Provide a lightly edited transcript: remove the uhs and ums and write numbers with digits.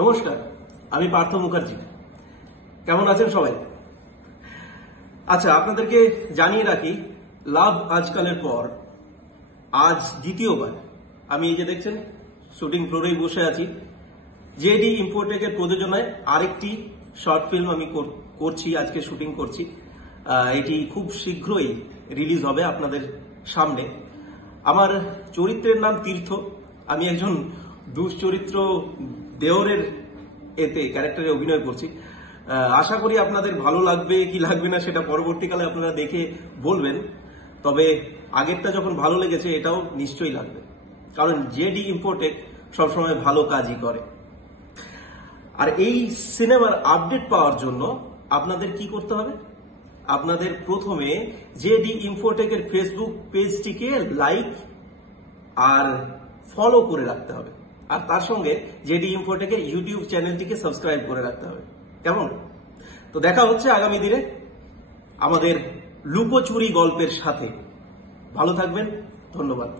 নমস্কার, আমি পার্থ মুখার্জি। কেমন আছেন সবাই? আচ্ছা, আপনাদেরকে জানিয়ে রাখি, লাভ আজকালের পর আজ দ্বিতীয়বার আমি এই যে দেখছেন শুটিং ফ্লোরেই বসে আছি। জেডি ইনফোটেকের প্রযোজনায় আরেকটি শর্ট ফিল্ম আমি করছি, আজকে শুটিং করছি। এটি খুব শীঘ্রই রিলিজ হবে আপনাদের সামনে। আমার চরিত্রের নাম তীর্থ। আমি একজন দুশ্চরিত্র দেওরের ক্যারেক্টারে অভিনয় করছি। আশা করি আপনাদের ভালো লাগবে কি লাগবে না সেটা পরবর্তীকালে আপনারা দেখে বলবেন। তবে আগেরটা যখন ভালো লেগেছে এটাও নিশ্চয়ই লাগবে, কারণ জেডি ইনফোটেক সবসময় ভালো কাজই করে। আর এই সিনেমার আপডেট পাওয়ার জন্য আপনাদের কি করতে হবে? আপনাদের প্রথমে জেডি ইনফোটেকের ফেসবুক পেজটিকে লাইক আর ফলো করে রাখতে হবে, আর তার সঙ্গে জেডি ইনফোটেকের ইউটিউব চ্যানেলটিকে সাবস্ক্রাইব করে রাখতে হবে। কেমন? তো দেখা হচ্ছে আগামী দিনে আমাদের লুকোচুরি গল্পের সাথে। ভালো থাকবেন, ধন্যবাদ।